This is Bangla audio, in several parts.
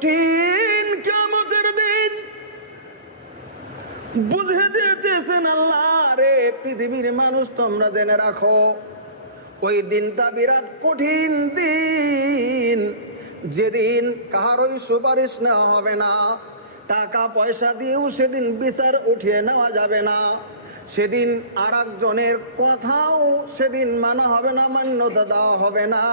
কঠিন কেমতের দিন। বুঝে দিতেছেন আল্লাহ রে পৃথিবীর মানুষ তোমরা জেনে রাখো, ওই দিনটা বিরাট কঠিন দিন। যেদিন কাহারই সুপারিশ নেওয়া হবে না, টাকা পয়সা দিয়েও সেদিন বিচার উঠিয়ে নেওয়া যাবে না। সেদিন আর কথাও সেদিন মানা হবে না, মান্যতা দেওয়া হবে না।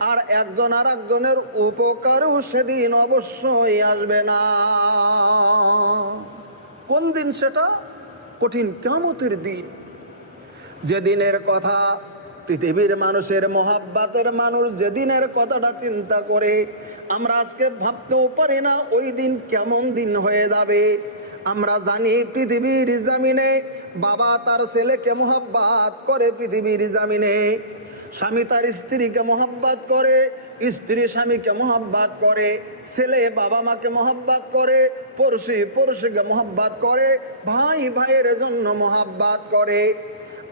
আর একজন আর একজনের উপকারও সেদিন অবশ্যই আসবে না। কোন দিন সেটা? কঠিন কেমতের দিন। যেদিনের কথা পৃথিবীর মানুষের মহাব্বাতের মানুষ যেদিনের কথাটা চিন্তা করে, আমরা আজকে ভাবতেও পারি না ওই দিন কেমন দিন হয়ে যাবে। আমরা জানি পৃথিবীর জামিনে বাবা তার ছেলেকে মহাব্বাত করে পৃথিবীর জামিনে। স্বামী তার স্ত্রীকে মহাব্বাত করে, স্ত্রী স্বামীকে মহাব্বাত করে, ছেলে বাবা মাকে মহাব্বাত করে পড়শি পড়শিকে মহাব্বাত করে, ভাই ভাইয়ের জন্য মহাব্বাত করে।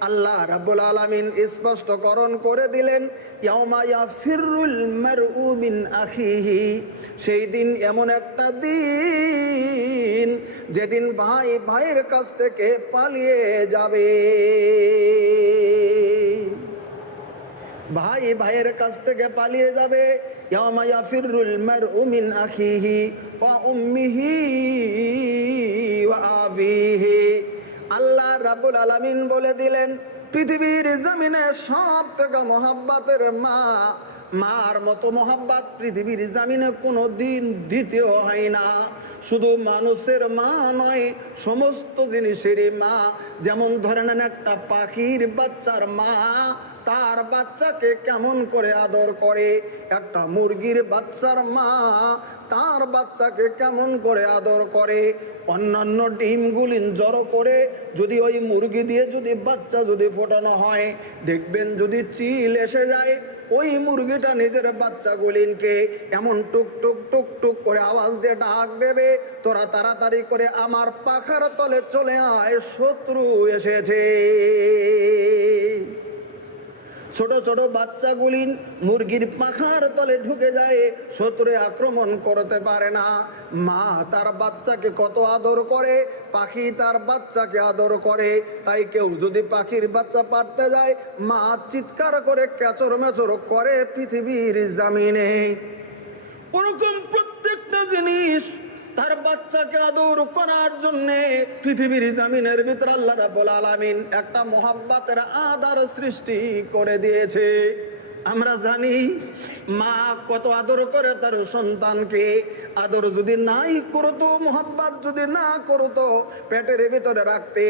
আল্লাহ রাব্বুল আলামিন স্পষ্টকরণ করে দিলেন সেই দিন এমন একটা দিন যেদিন ভাই ভাইয়ের কাছ থেকে পালিয়ে যাবে। ভাই ভাইয়ের কাছ থেকে পালিয়ে যাবে। আল্লাহ রাব্বুল আলামিন বলে দিলেন, পৃথিবীর জমিনে সব থেকে মহাব্বাতের মা, মার মতো মহাব্বাত পৃথিবীর জামিনে কোনো দিন দ্বিতীয় হয় না। শুধু মানুষের মা নয়, সমস্ত জিনিসেরই মা। যেমন ধরে নেন একটা পাখির বাচ্চার মা তার বাচ্চাকে কেমন করে আদর করে? একটা মুরগির বাচ্চার মা তার বাচ্চাকে কেমন করে আদর করে? অন্যান্য ডিমগুলি জড়ো করে যদি ওই মুরগি দিয়ে যদি বাচ্চা যদি ফোটানো হয়, দেখবেন যদি চিল এসে যায়, ওই মুরগিটা নিজের বাচ্চাগুলিনকে এমন টুক টুক টুক টুক করে আওয়াজ দিয়ে ডাক দেবে, তোরা তাড়াতাড়ি করে আমার পাখার তলে চলে আয়, শত্রু এসেছে। ছোট ছোট বাচ্চাগুলি মুরগির পাখার তলে ঢুকে যায় শত্রু আক্রমণ করতে পারে না। মা তার বাচ্চাকে কত আদর করে, পাখি তার বাচ্চাকে আদর করে। তাই কেউ যদি পাখির বাচ্চা পারতে যায়, মা চিৎকার করে ক্যাচর মেচর করে পৃথিবীর জামিনে। ওরকম প্রত্যেকটা জিনিস তার বাচ্চাকে আদর করার জন্য পৃথিবীর জামিনের ভিতরে আল্লাহ রাব্বুল আলামিন একটা মহাব্বাতের আদার সৃষ্টি করে দিয়েছে। আমরা জানি মা কত আদর করে তার সন্তানকে। আদর যদি নাই করতো, মোহাব্বাত যদি না করতো, পেটের ভিতরে রাখতে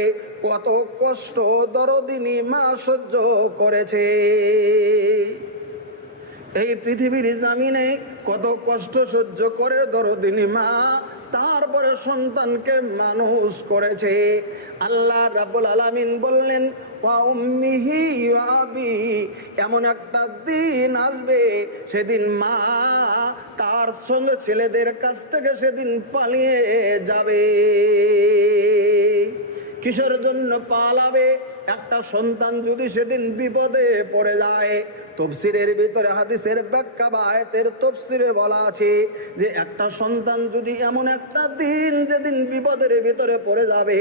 কত কষ্ট দরদিনী মা সহ্য করেছে। এই পৃথিবীর জামিনে কত কষ্ট সহ্য করে দরদিনী মা তারপরে সন্তানকে মানুষ করেছে। আল্লাহ রাবুল আলামিন বললেন এমন একটা দিন আসবে, সেদিন মা তার সঙ্গে ছেলেদের কাছ থেকে সেদিন পালিয়ে যাবে। কিসের জন্য পালাবে? একটা সন্তান যদি সেদিন বিপদে পড়ে যায় তফসিরের ভিতরে হাদিসের ব্যাখ্যা বা আয়াতের তফসিরে বলা আছে যে একটা সন্তান যদি এমন একটা দিন যেদিন বিপদের ভিতরে পড়ে যাবে,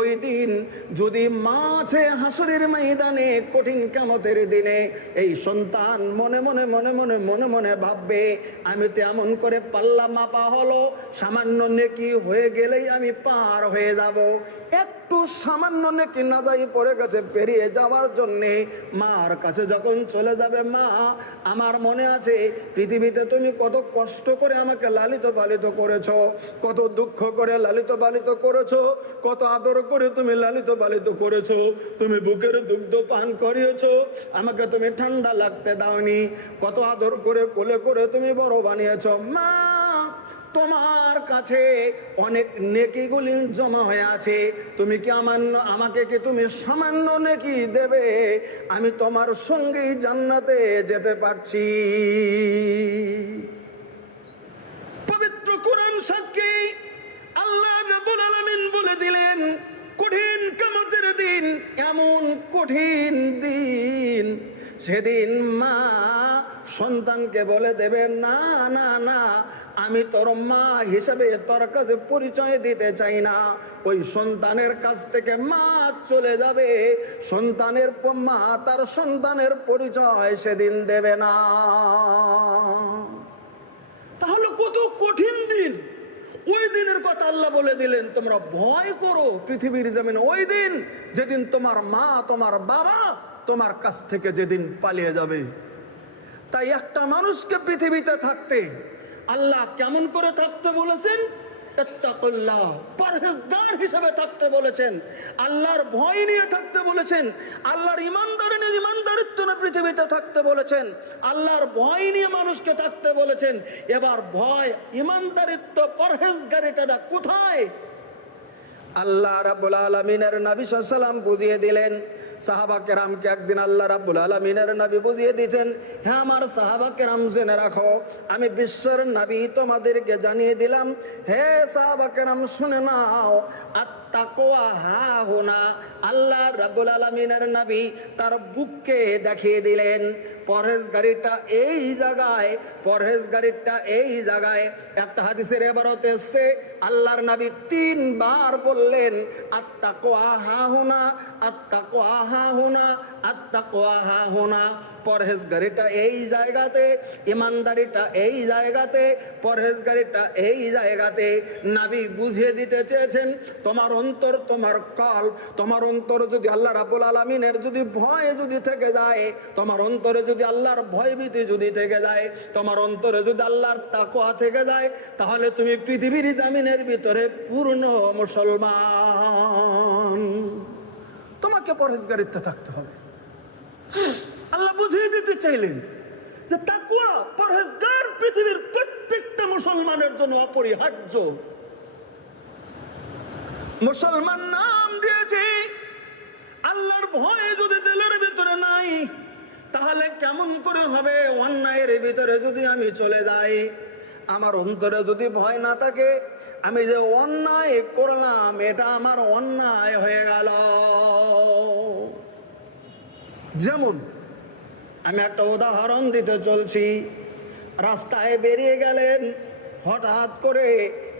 ওই দিন যদি মাছে হাসুরের ময়দানে কঠিন কামতের দিনে এই সন্তান মনে মনে মনে মনে মনে মনে ভাববে, আমি তো এমন করে পাল্লা মাপা হলো, সামান্য নেকি হয়ে গেলেই আমি পার হয়ে যাব। একটু সামান্য নেকি না যাই পড়ে গেছে, পেরিয়ে যাওয়ার জন্যে মার কাছে যখন চলে যাবে মা, আমার মনে আছে পৃথিবীতে তুমি কত কষ্ট করে আমাকে লালিত পালিত করেছ, কত দুঃখ করে লালিত পালিত করেছ, কত আদর করে তুমি লালিত পালিত করেছ, তুমি বুকের দুগ্ধ পান করিয়েছ, আমাকে তুমি ঠান্ডা লাগতে দাওনি, কত আদর করে কোলে করে তুমি বড় বানিয়েছো। মা তোমার কাছে অনেক নেকিগুলি জমা হয়ে আছে। তুমি কি আমার আমাকে কি তুমি সামান্য নেকি দেবে? আমি তোমার সঙ্গেই জান্নাতে যেতে পারছি। পবিত্র কোরআন সাক্ষী আল্লাহ রাব্বুল আলামিন বলে দিলেন, কঠিন কামতের দিন এমন কঠিন দিন। সেদিন মা সন্তানকে বলে দেবে, না না না আমি তোর মা হিসেবে তোর কাছে পরিচয় দিতে চাই না। ওই সন্তানের কাছ থেকে মা চলে যাবে। সন্তানের মা তার সন্তানের পরিচয় সেদিন দেবে না। তাহলে কত কঠিন দিন। ওই দিনের কথা আল্লাহ বলে দিলেন, তোমরা ভয় করো পৃথিবীর জমিন। ওই দিন যেদিন তোমার মা, তোমার বাবা তোমার কাছ থেকে যেদিন পালিয়ে যাবে। তাই একটা মানুষকে পৃথিবীতে থাকতে আল্লাহ কেমন করে থাকতে বলেছেন? হিসেবে থাকতে বলেছেন। আল্লাহর ভয় নিয়ে থাকতে বলেছেন। আল্লাহর না পৃথিবীতে থাকতে বলেছেন। আল্লাহর ভয় নিয়ে মানুষকে থাকতে বলেছেন। এবার ভয় কোথায়? আল্লাহ বুঝিয়ে দিলেন সাহাবা কেরামকে একদিন আল্লাহ রাব্বুল আলামিনের নবী বুঝিয়ে দিয়েছেন হ্যাঁ আমার সাহাবা কেরাম জেনে রাখো, আমি বিশ্বের নবী তোমাদেরকে জানিয়ে দিলাম, হে সাহাবা কেরাম শুনে নাও আত্তাকওয়া হা হোনা, আল্লাহ রাব্বুল আলামিনের নবী তার বুককে দেখিয়ে দিলেন, পরহেজগারিটা এই জায়গায় পরহেজগারিটা এই জায়গায় একটা হাদিসের এবারতে এসছে, আল্লাহর নবী তিনবার বললেন আত্তাকওয়া হা হোনা আত্তাকওয়া হা হোনা আত্তাকওয়া হা হোনা পরহেজগারিটা এই জায়গাতে, ইমানদারিটা এই জায়গাতে, পরহেজগারিটা এই জায়গাতে নাবি বুঝিয়ে দিতে চেয়েছেন, তোমার অন্তর, তোমার কাল তোমার অন্তর যদি আল্লাহ রাবুল আলমিনের যদি ভয় যদি থেকে যায়, তোমার অন্তরে যদি আল্লাহর ভয়ভীতি যদি থেকে যায়, তোমার অন্তরে যদি আল্লাহর তাকোয়া থেকে যায়, তাহলে তুমি পৃথিবীর জামিনের ভিতরে পূর্ণ মুসলমান। তোমাকে পরহেজগারিতে থাকতে হবে। আল্লাহ বুঝিয়ে দিতে চাইলেন যে তাকুয়া পরহেজগার পৃথিবীর প্রত্যেকটা মুসলমানের জন্য অপরিহার্য। মুসলমান নাম দিয়েছে, আল্লাহর ভয় যদি দিলের ভিতরে নাই কেমন করে হবে অন্যায়ের ভিতরে যদি আমি চলে যাই? আমার অন্তরে যদি ভয় না থাকে, আমি যে অন্যায় করলাম, এটা আমার অন্যায় হয়ে গেল। যেমন, আমি একটা উদাহরণ দিতে চলছি। রাস্তায় বেরিয়ে গেলেন, হঠাৎ করে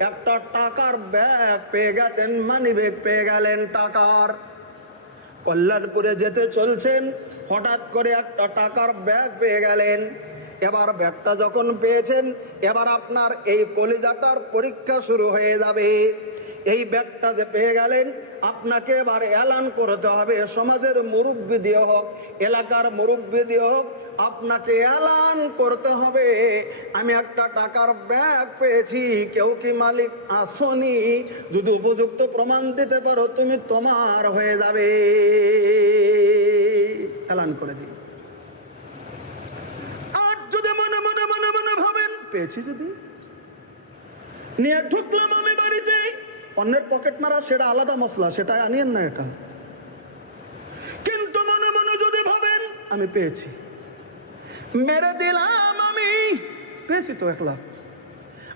একটা টাকার ব্যাগ পেয়ে গেছেন মানি ব্যাগ পেয়ে গেলেন টাকার। কল্যাণপুরে যেতে চলছেন, হঠাৎ করে একটা টাকার ব্যাগ পেয়ে গেলেন। এবার ব্যাগটা যখন পেয়েছেন, এবার আপনার এই কলিজাটার পরীক্ষা শুরু হয়ে যাবে। এই ব্যাগটা যে পেয়ে গেলেন, আপনাকে এবার এলান করতে হবে। সমাজের মুরব্বী দিয়ে হোক, এলাকার মুরব্বী দিয়ে হোক আপনাকে এলান করতে হবে। আমি একটা টাকার ব্যাগ পেয়েছি। কেউ কি মালিক আসনি? যদি উপযুক্ত প্রমাণ দিতে পারো, তুমি তোমার হয়ে যাবে। এলান করে দিন। আর যদি মনে মনে মনে মনে ভাবেন, পেয়েছি যদি। নিয়ে ঢুকলাম আমি বাড়িতে। অন্যের পকেট মারা, সেটা আলাদা মশলা, সেটা আনিয়েন না এটা। কিন্তু মনে মনে যদি ভাবেন, আমি পেয়েছি। মেরে দিলাম আমি। পেয়েছি তো একলা।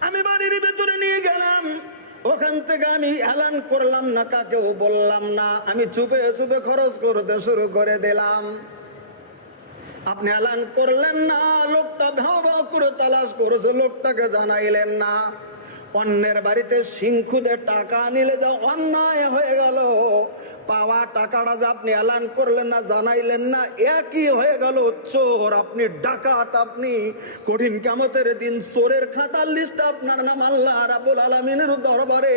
আমি বাড়ির ভেতরে নিয়ে গেলাম। ওখান থেকে আমি এলান করলাম না, কাকেও বললাম না। আমি চুপে চুপে খরচ করতে শুরু করে দিলাম। আপনি এলান করলেন না, লোকটা ভাও ভাও করে তালাশ করেছে, লোকটাকে জানাইলেন না। অন্যের বাড়িতে সিংখুদে টাকা নিলে যা অন্যায় হয়ে গেল, পাওয়া টাকাটা যে আপনি এলান করলেন না, জানাইলেন না, একই হয়ে গেল, চোর, আপনি ডাকাত, আপনি কঠিন কামতের দিন চোরের খাতার লিস্ট আপনার নাম আল্লাহ রাবুল আলমিনের দরবারে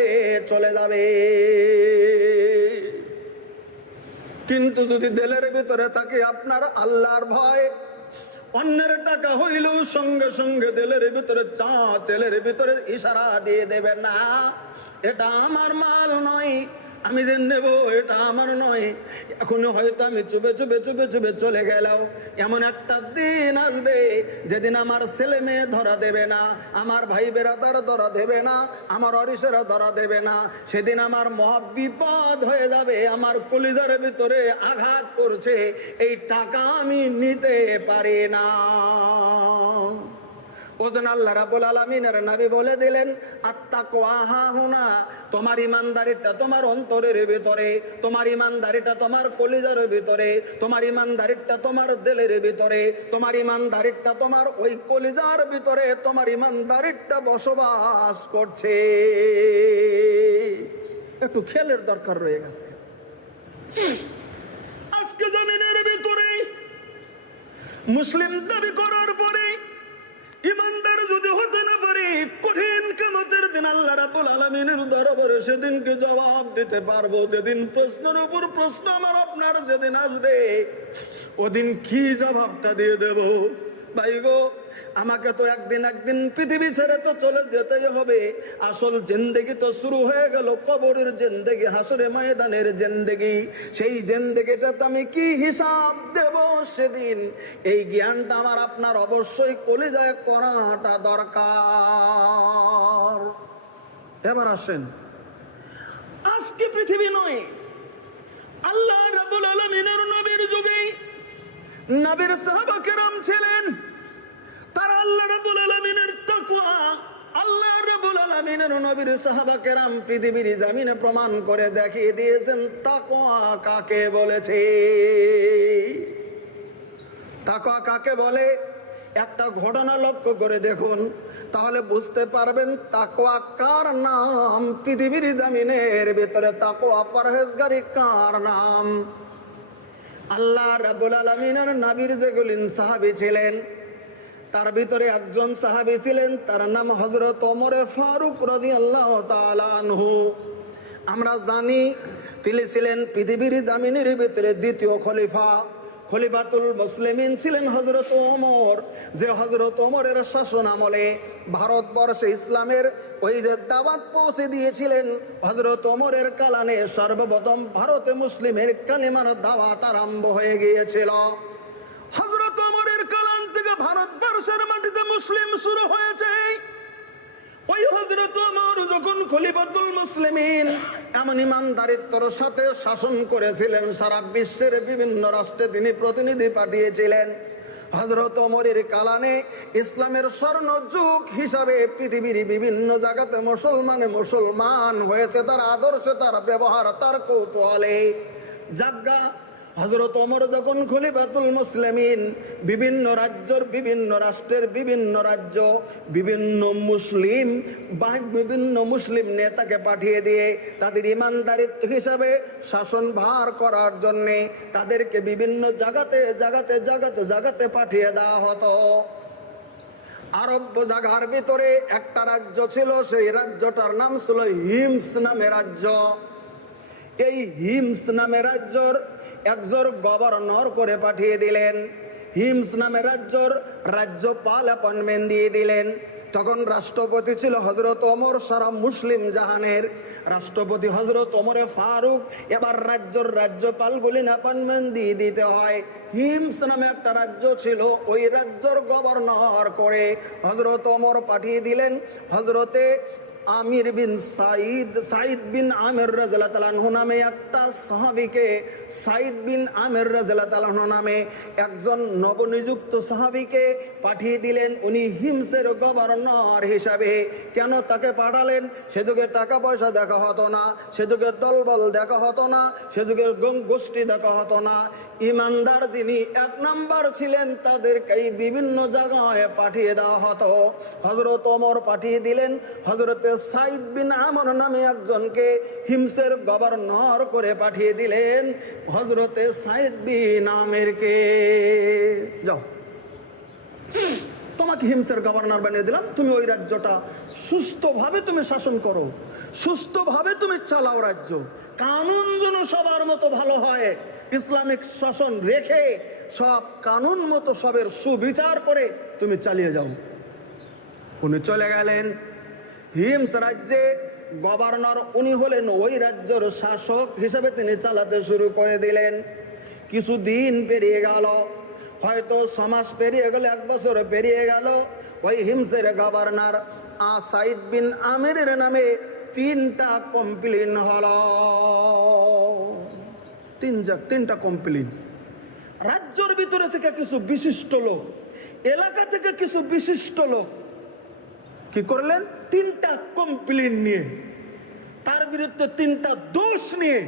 চলে যাবে। কিন্তু যদি দেলের ভিতরে থাকে আপনার আল্লাহর ভয় অন্যের টাকা হইল সঙ্গে সঙ্গে দেলের ভিতরে চা, তেলের ভিতরে ইশারা দিয়ে দেবে না। এটা আমার মাল নয় আমি যে নেব, এটা আমার নয়। এখন হয়তো আমি চুপে চুপে চুপে চুপে চলে গেলাম। এমন একটা দিন আসবে, যেদিন আমার ছেলে মেয়ে ধরা দেবে না, আমার ভাই বেরাদার ধরা দেবে না, আমার অরিসেরা ধরা দেবে না। সেদিন আমার মহা বিপদ হয়ে যাবে, আমার কলিজার ভিতরে আঘাত করছে। এই টাকা আমি নিতে পারি না। ও বোঝেন আল্লাহ রাবুল আলমিনের নাবি বলে দিলেন আত্মা কোয়াহা হুনা, তোমার ইমানদারিটা তোমার অন্তরের ভিতরে, তোমার ইমানদারিটা তোমার কলিজার ভিতরে, তোমার ইমানদারিটা তোমার দিলের ভিতরে, তোমার ইমানদারিটা তোমার ওই কলিজার ভিতরে, তোমার ইমানদারিটা বসবাস করছে। একটু খেলের দরকার রয়ে গেছে। আজকে জমিনের ভিতরে মুসলিম দাবি করার আল্লাহ জবাব দিতে পারব। প্রশ্নের উপর প্রশ্ন আমার আপনার যেদিন আসবে, ওদিন কি জবাবটা দিয়ে দেব? ভাই গো, আমাকে তো একদিন একদিন পৃথিবী ছেড়ে তো চলে যেতেই হবে। আসল জিন্দেগি তো শুরু হয়ে গেল কবরের জিন্দেগি, হাসরে ময়দানের জিন্দেগি। সেই জিন্দেগিটাতে আমি কি হিসাব দেব সেদিন? এই জ্ঞানটা আমার আপনার অবশ্যই কলিজায় করাটা দরকার। এবার আসেন। আজকে পৃথিবী নয়, আল্লাহ রাবুল আলমিনের নবীর যুগে নবীর সাহাবা কেরাম ছিলেন। তারা আল্লাহ রাবুল আলমিনের তাকুয়া আল্লাহ রাবুল আলমিনের নবীর সাহাবা কেরাম পৃথিবীর জামিনে প্রমাণ করে দেখিয়ে দিয়েছেন তাকুয়া কাকে বলেছে? তাকুয়া কাকে বলে? একটা ঘটনা লক্ষ্য করে দেখুন। তাহলে বুঝতে পারবেন তাকোয়া কার নাম? পৃথিবীর জামিনের ভিতরে তাকোয়া পরহেজগারি কার নাম? আল্লাহ রাবুল আলমিনের নাবির যেগুলিন সাহাবি ছিলেন, তার ভিতরে একজন সাহাবি ছিলেন, তার নাম হজরত ওমরে ফারুক রদি আল্লাহ আনহু। আমরা জানি তিনি ছিলেন পৃথিবীর জামিনের ভিতরে দ্বিতীয় খলিফা। খলিফাতুল মুসলিমিন ছিলেন হজরত ওমর। যে হজরত ওমরের শাসন আমলে ভারতবর্ষে ইসলামের ওই যে দাওয়াত পৌঁছে দিয়েছিলেন হজরত ওমরের কালানে সর্বপ্রথম ভারতে মুসলিমের কালিমার দাওয়াত আরম্ভ হয়ে গিয়েছিল। হজরত ওমরের কালান থেকে ভারতবর্ষের মাটিতে মুসলিম শুরু হয়েছে। ওই হজরত ওমর যখন খলিফাতুল মুসলিমিন এমন ইমানদারিত্বর সাথে শাসন করেছিলেন, সারা বিশ্বের বিভিন্ন রাষ্ট্রে তিনি প্রতিনিধি পাঠিয়েছিলেন। হজরত ওমরের কালানে ইসলামের স্বর্ণ যুগ হিসাবে পৃথিবীর বিভিন্ন জায়গাতে মুসলমানে মুসলমান হয়েছে, তার আদর্শে তার ব্যবহার, তার কৌতূহলে। জাগা হজরত ওমর যখন খলিফাতুল মুসলিমিন বিভিন্ন রাজ্যর, বিভিন্ন রাষ্ট্রের, বিভিন্ন রাজ্য, বিভিন্ন মুসলিম বা বিভিন্ন মুসলিম নেতাকে পাঠিয়ে দিয়ে তাদের ইমানদারিত্ব হিসাবে শাসন ভার করার জন্যে তাদেরকে বিভিন্ন জায়গাতে জায়গাতে জায়গাতে জায়গাতে পাঠিয়ে দেওয়া হতো। আরব্য জাগার ভিতরে একটা রাজ্য ছিল, সেই রাজ্যটার নাম ছিল হিমস নামে রাজ্য। এই হিমস নামে রাজ্যর একজন গভর্নর করে পাঠিয়ে দিলেন। হিমস নামে রাজ্যর রাজ্যপাল অ্যাপয়েন্টমেন্ট দিয়ে দিলেন। তখন রাষ্ট্রপতি ছিল হজরত অমর সারা মুসলিম জাহানের। রাষ্ট্রপতি হজরত অমরে ফারুক, এবার রাজ্যর রাজ্যপাল রাজ্যপালগুলি অ্যাপয়েন্টমেন্ট দিয়ে দিতে হয়। হিমস নামে একটা রাজ্য ছিল, ওই রাজ্যর গভর্নর করে হজরত অমর পাঠিয়ে দিলেন। হজরতে আমির বিন সাইদ সাইদ বিন আমের রাজা তালানহু নামে একটা সাহাবিকে সাইদ বিন আমের রাজা তালানহু নামে একজন নবনিযুক্ত সাহাবিকে পাঠিয়ে দিলেন। উনি হিমসের গভর্নর হিসাবে। কেন তাকে পাঠালেন? সেযুগে টাকা পয়সা দেখা হতো না সেযুগে দলবল দেখা হতো না গং- গোষ্ঠী দেখা হতো না। ইমানদার যিনি এক নাম্বার ছিলেন, তাদেরকেই বিভিন্ন জায়গায় পাঠিয়ে দেওয়া হতো। হজরত ওমর পাঠিয়ে দিলেন। হজরতে সাইদ বিন আমর নামে একজনকে হিমসের গভর্নর করে পাঠিয়ে দিলেন। হজরতে সাইদ বিন আমেরকে। যাও। তোমাকে হিমসের গভর্নর বানিয়ে দিলাম। তুমি ওই রাজ্যটা সুস্থভাবে তুমি শাসন করো। সুস্থভাবে তুমি চালাও রাজ্য। কানুন যেন সবার মতো ভালো হয়। ইসলামিক শাসন রেখে সব কানুন মতো সবের সুবিচার করে তুমি চালিয়ে যাও। উনি চলে গেলেন। হিমস রাজ্যে গভর্নর উনি হলেন ওই রাজ্যের শাসক হিসেবে তিনি চালাতে শুরু করে দিলেন। কিছুদিন পেরিয়ে গেল। হয়তো সমাজ পেরিয়ে গেল, এক বছর পেরিয়ে গেল। ওই হিমসের গভর্নর আ সাইদ বিন আমিরের নামে তিনটা কমপ্লেন হল। তিন যা- তিনটা কমপ্লেন। রাজ্যর ভিতরে থেকে কিছু বিশিষ্ট লোক, এলাকা থেকে কিছু বিশিষ্ট লোক কি করলেন? তিনটা কমপ্লেন নিয়ে, তার বিরুদ্ধে তিনটা দোষ নিয়ে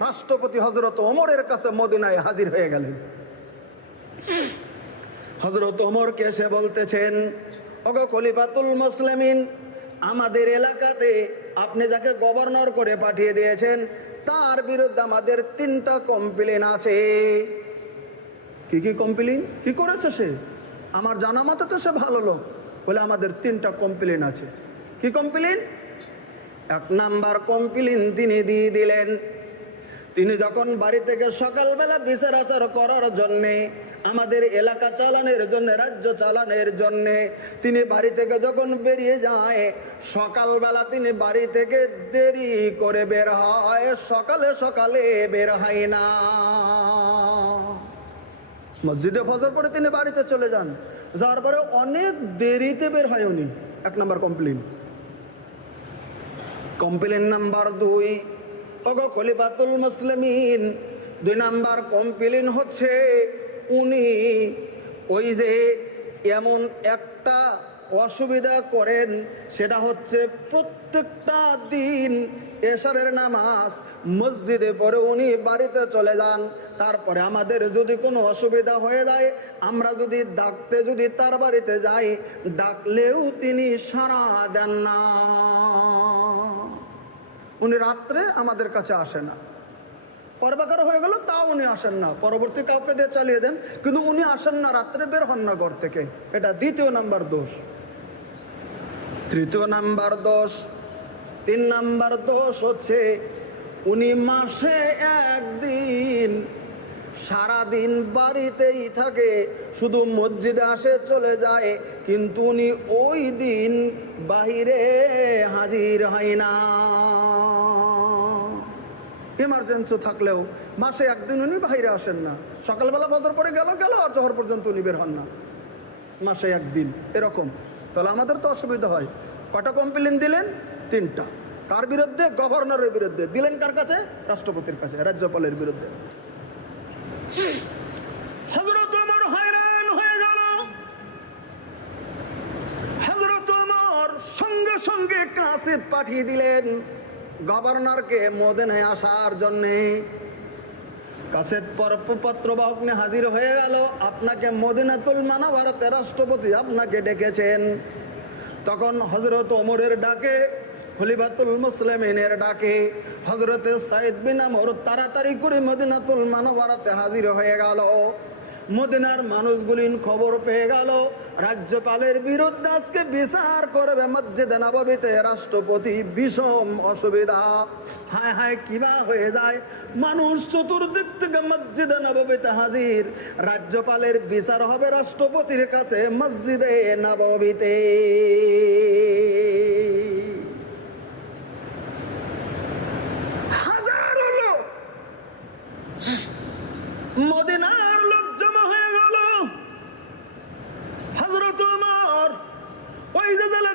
রাষ্ট্রপতি হজরত ওমরের কাছে মদিনায় হাজির হয়ে গেলেন। হজরত ওমরকে এসে বলতেছেন, ওগো খলিফাতুল মুসলিমিন, আমাদের এলাকাতে আপনি যাকে গভর্নর করে পাঠিয়ে দিয়েছেন, তার বিরুদ্ধে আমাদের তিনটা কমপ্লেন আছে। কি কি কমপ্লেন কি করেছে সে? আমার জানা মতো তো সে ভালো লোক বলে আমাদের তিনটা কমপ্লেন আছে। কি কমপ্লেন এক নাম্বার কমপ্লেন তিনি দিয়ে দিলেন। তিনি যখন বাড়ি থেকে সকালবেলা বিচার আচার করার জন্যে আমাদের এলাকা চালানোর জন্য, রাজ্য চালানোর জন্যে। তিনি বাড়ি থেকে যখন বেরিয়ে যায়, সকালবেলা তিনি বাড়ি থেকে দেরি করে বের হয়। সকালে সকালে বের হয় না। মসজিদে ফজর পরে তিনি বাড়িতে চলে যান। যাওয়ার পরে অনেক দেরিতে বের হয় উনি। এক নম্বর কমপ্লেন কমপ্লেন নাম্বার দুই, ওগো খলিফাতুল মুসলিমিন। দুই নাম্বার কমপ্লেন হচ্ছে উনি ওই যে এমন একটা অসুবিধা করেন, সেটা হচ্ছে প্রত্যেকটা দিন এশারের নামাজ মসজিদে পরে উনি বাড়িতে চলে যান। তারপরে আমাদের যদি কোনো অসুবিধা হয়ে যায়, আমরা যদি ডাকতে যদি তার বাড়িতে যাই, ডাকলেও তিনি সারা দেন না। উনি রাত্রে আমাদের কাছে আসে না। পরবাকার হয়ে গেল, তাও উনি আসেন না। পরবর্তী কাউকে দিয়ে চালিয়ে দেন, কিন্তু উনি আসেন না, রাত্রে বের হন না ঘর থেকে। এটা দ্বিতীয় নাম্বার দোষ। তৃতীয় নাম্বার দোষ। তিন নাম্বার দোষ হচ্ছে, উনি মাসে একদিন, সারাদিন বাড়িতেই থাকে। শুধু মসজিদে আসে, চলে যায়, কিন্তু উনি ওই দিন বাহিরে হাজির হয় না। ইমার্জেন্সি থাকলেও মাসে একদিন উনি বাইরে আসেন না। সকালবেলা বছর পরে গেল গেল আর জহর পর্যন্ত উনি বের হন না। মাসে একদিন, এরকম। তাহলে আমাদের তো অসুবিধা হয়। কটা কমপ্লেন দিলেন? তিনটা। কার বিরুদ্ধে? গভর্নরের বিরুদ্ধে। দিলেন কার কাছে? রাষ্ট্রপতির কাছে, রাজ্যপালের বিরুদ্ধে। সঙ্গে সঙ্গে কাছে পাঠিয়ে দিলেন। গভর্নরকে মদিনায় আসার জন্যে কাছের পত্র বাহক নিয়ে হাজির হয়ে গেল। আপনাকে মদিনাতুল মানা ভারতের রাষ্ট্রপতি আপনাকে ডেকেছেন। তখন হজরত ওমরের ডাকে, খলিফাতুল মুসলিমিনের ডাকে হজরতে সাইদ বিন আমর তাড়াতাড়ি করে মদিনাতুল মানবারাতে হাজির হয়ে গেল। মদিনার মানুষগুলিন খবর পেয়ে গেল। রাজ্যপালের বিরুদ্ধে আজকে বিচার করবে মসজিদে নবমীতে রাষ্ট্রপতি। বিষম অসুবিধা। হায় হায় কিবা হয়ে যায়? মানুষ চতুর্দিক থেকে মসজিদে নবমীতে হাজির। রাজ্যপালের বিচার হবে রাষ্ট্রপতির কাছে মসজিদে নবমীতে হাজারো লোক মদিনার লোক জমা হয়ে গেল হজরত ওমর ওই যে যারা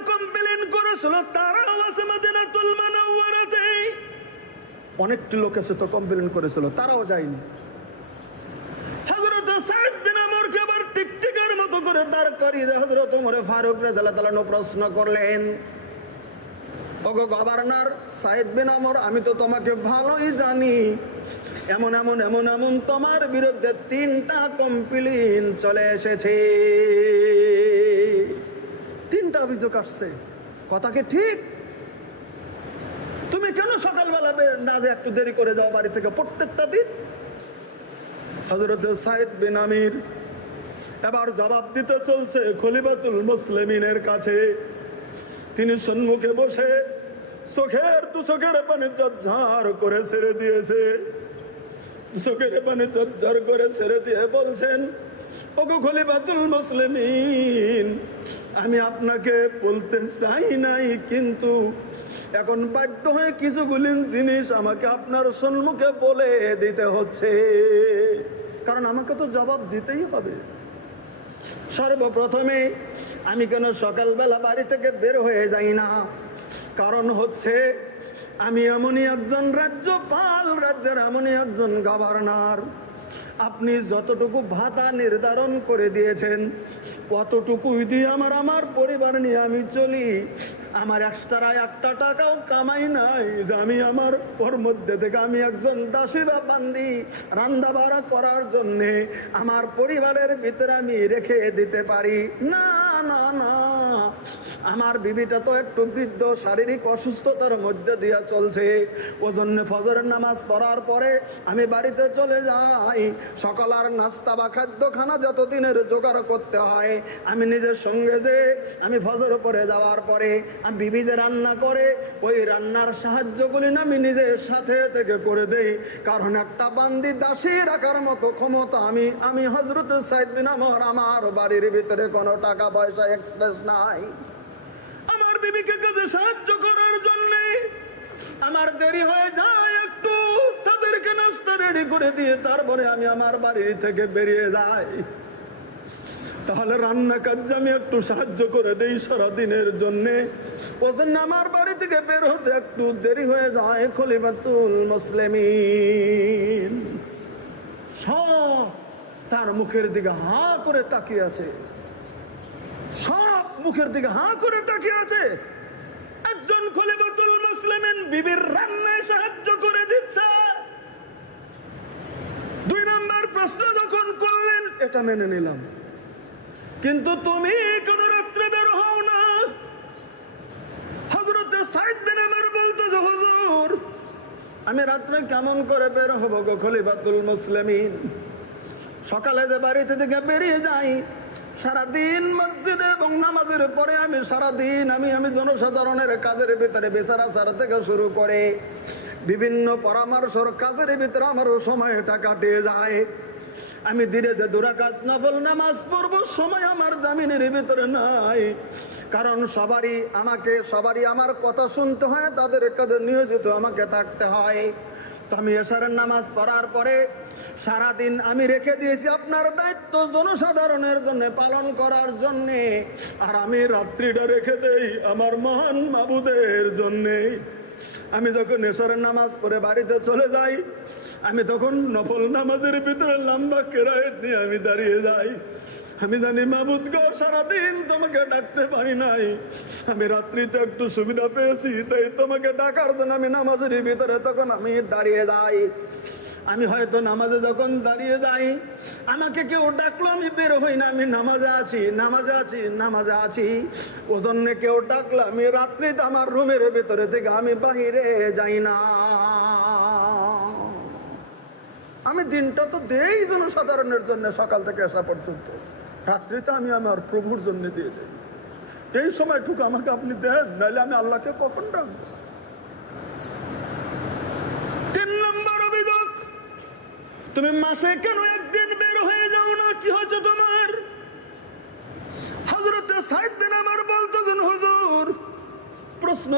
করেছিল তারাও আছে মদিনাতুল মানওয়ারাতে অনেকটি লোক এসে তো কমপ্লেন করেছিল, তারাও যায়নি। হজরত সাইদ বিন আমরকে আবার টিকটিকের মতো করে দাঁড় করিয়ে হজরত ওমরে ফারুক রাদিয়াল্লাহু তাআলা প্রশ্ন করলেন, ওগো গভর্নর সাইদ বিন আমর, আমি তো তোমাকে ভালোই জানি। এমন এমন এমন এমন তোমার বিরুদ্ধে তিনটা কমপ্লেন চলে এসেছে। তিনটা অভিযোগ আসছে। কথা কি ঠিক। তুমি কেন সকালবেলা না একটু দেরি করে যাও বাড়ি থেকে? প্রত্যেকটা দিন হজরত সাইদ বিন আমির এবার জবাব দিতে চলছে খলিফাতুল মুসলিমিনের কাছে। তিনি সম্মুখে বসে চোখের দু চোখের পানি ঝাড় করে ছেড়ে দিয়েছে। চোখের পানি ঝাড় করে ছেড়ে দিয়ে বলছেন, ওগো খলিফাতুল মুসলিমিন আমি আপনাকে বলতে চাই নাই, কিন্তু এখন বাধ্য হয়ে কিছুগুলি জিনিস আমাকে আপনার সম্মুখে বলে দিতে হচ্ছে। কারণ আমাকে তো জবাব দিতেই হবে। সর্বপ্রথমে আমি কেন সকালবেলা বাড়ি থেকে বের হয়ে যাই না? কারণ হচ্ছে আমি এমনই একজন রাজ্যপাল, রাজ্যের এমনই একজন গভর্নর। আপনি যতটুকু ভাতা নির্ধারণ করে দিয়েছেন অতটুকুই দিয়ে আমার আমার পরিবার নিয়ে আমি চলি? আমার এক্সট্রা একটা টাকাও কামাই নাই যে আমি আমার ওর মধ্যে থেকে আমি একজন দাসী বা বান্দি রান্না বাড়া করার জন্যে আমার পরিবারের ভিতরে আমি রেখে দিতে পারি। না না না। আমার বিবিটা তো একটু বৃদ্ধ, শারীরিক অসুস্থতার মধ্যে দিয়া চলছে। ও জন্য ফজরের নামাজ পড়ার পরে আমি বাড়িতে চলে যাই। সকাল আর নাস্তা বা খাদ্য খানা যতদিনের জোগাড় করতে হয়, আমি নিজের সঙ্গে যে আমি ফজর পরে যাওয়ার পরে আমি বিবি যে রান্না করে, ওই রান্নার সাহায্যগুলি না আমি নিজের সাথে থেকে করে দেই। কারণ একটা বান্দি দাসী রাখার মতো ক্ষমতা আমি আমি হজরত সাইদ বিন আমর, আমার বাড়ির ভিতরে কোনো টাকা পয়সা এক্সপ্রেস নাই। বিবিকে কাজে সাহায্য করার জন্য আমার দেরি হয়ে যায় একটু, তাদেরকে নাস্তা রেডি করে দিয়ে তারপরে আমি আমার বাড়ি থেকে বেরিয়ে যাই। তাহলে রান্না আমি একটু সাহায্য করে সারাদিনের আমার বাড়ি থেকে বের হতে একটু দেরি হয়ে যায়, খলিফাতুল মুসলিমিন। তার মুখের দিকে হা করে তাকিয়ে আছে। সব মুখের দিকে হা করে তাকিয়ে আছে। একজন খলিফাতুল মুসলিমিন বিবির রান্নায় সাহায্য করে দিচ্ছে। দুই নাম্বার প্রশ্ন যখন করলেন, এটা মেনে নিলাম। কিন্তু তুমি কোন রাত্রে বের হও না। হজরতে সাইদ বিন আমার বলতো হুজুর, আমি রাত্রে কেমন করে বের হব গো খলিফাতুল মুসলিমিন? সকালে যে বাড়িতে থেকে বেরিয়ে যাই সারাদিন মসজিদে এবং নামাজের পরে আমি সারাদিন আমি আমি জনসাধারণের কাজের ভিতরে বেচারা সারা থেকে শুরু করে বিভিন্ন পরামর্শর কাজের ভিতরে আমারও সময়টা কাটিয়ে যায়। আমি ধীরে যে দুরাকাত নফল নামাজ পড়ব, সময় আমার জামিনের ভিতরে নাই। কারণ সবারই আমাকে, সবারই আমার কথা শুনতে হয়, তাদের কাজে নিয়োজিত আমাকে থাকতে হয়। তো আমি এশারের নামাজ পড়ার পরে সারাদিন আমি রেখে দিয়েছি আপনার দায়িত্ব জনসাধারণের জন্য পালন করার জন্যে। আর আমি রাত্রিটা রেখে দেই আমার মহান মাবুদের জন্যে। আমি যখন এশারের নামাজ পড়ে বাড়িতে চলে যাই, আমি তখন নফল নামাজের ভিতরে লম্বা কেরায়েত নিয়ে আমি দাঁড়িয়ে যাই। আমি জানি, মাবুদ গো, সারাদিন তোমাকে ডাকতে পারি নাই। আমি রাত্রিতে একটু সুবিধা পেয়েছি, তাই তোমাকে ডাকার জন্য আমি নামাজের ভিতরে তখন আমি দাঁড়িয়ে যাই। আমি হয়তো নামাজে যখন দাঁড়িয়ে যাই, আমাকে কেউ ডাকলো, আমি বের হই না, আমি নামাজে আছি নামাজে আছি নামাজে আছি। ও জন্য কেউ ডাকলো, আমি রাত্রিতে আমার রুমের ভিতরে থেকে আমি বাহিরে যাই না। আমি দিনটা তো দেই জন্য সাধারণের জন্য সকাল থেকে আসা পর্যন্ত। রাত্রিতে আমি আমার প্রভুর জন্য দিয়ে দেই। এই সময়টুকু আমাকে আপনি দেন, নাহলে আমি আল্লাহকে কখন ডাকবো? তিন নম্বর অভিযোগ, তুমি মাসে কেন একদিন বের হয়ে যাও না? কি হয়েছে তোমার? হজরতে সাইদ দিন আমার বলতেছেন, হুজুর, প্রশ্ন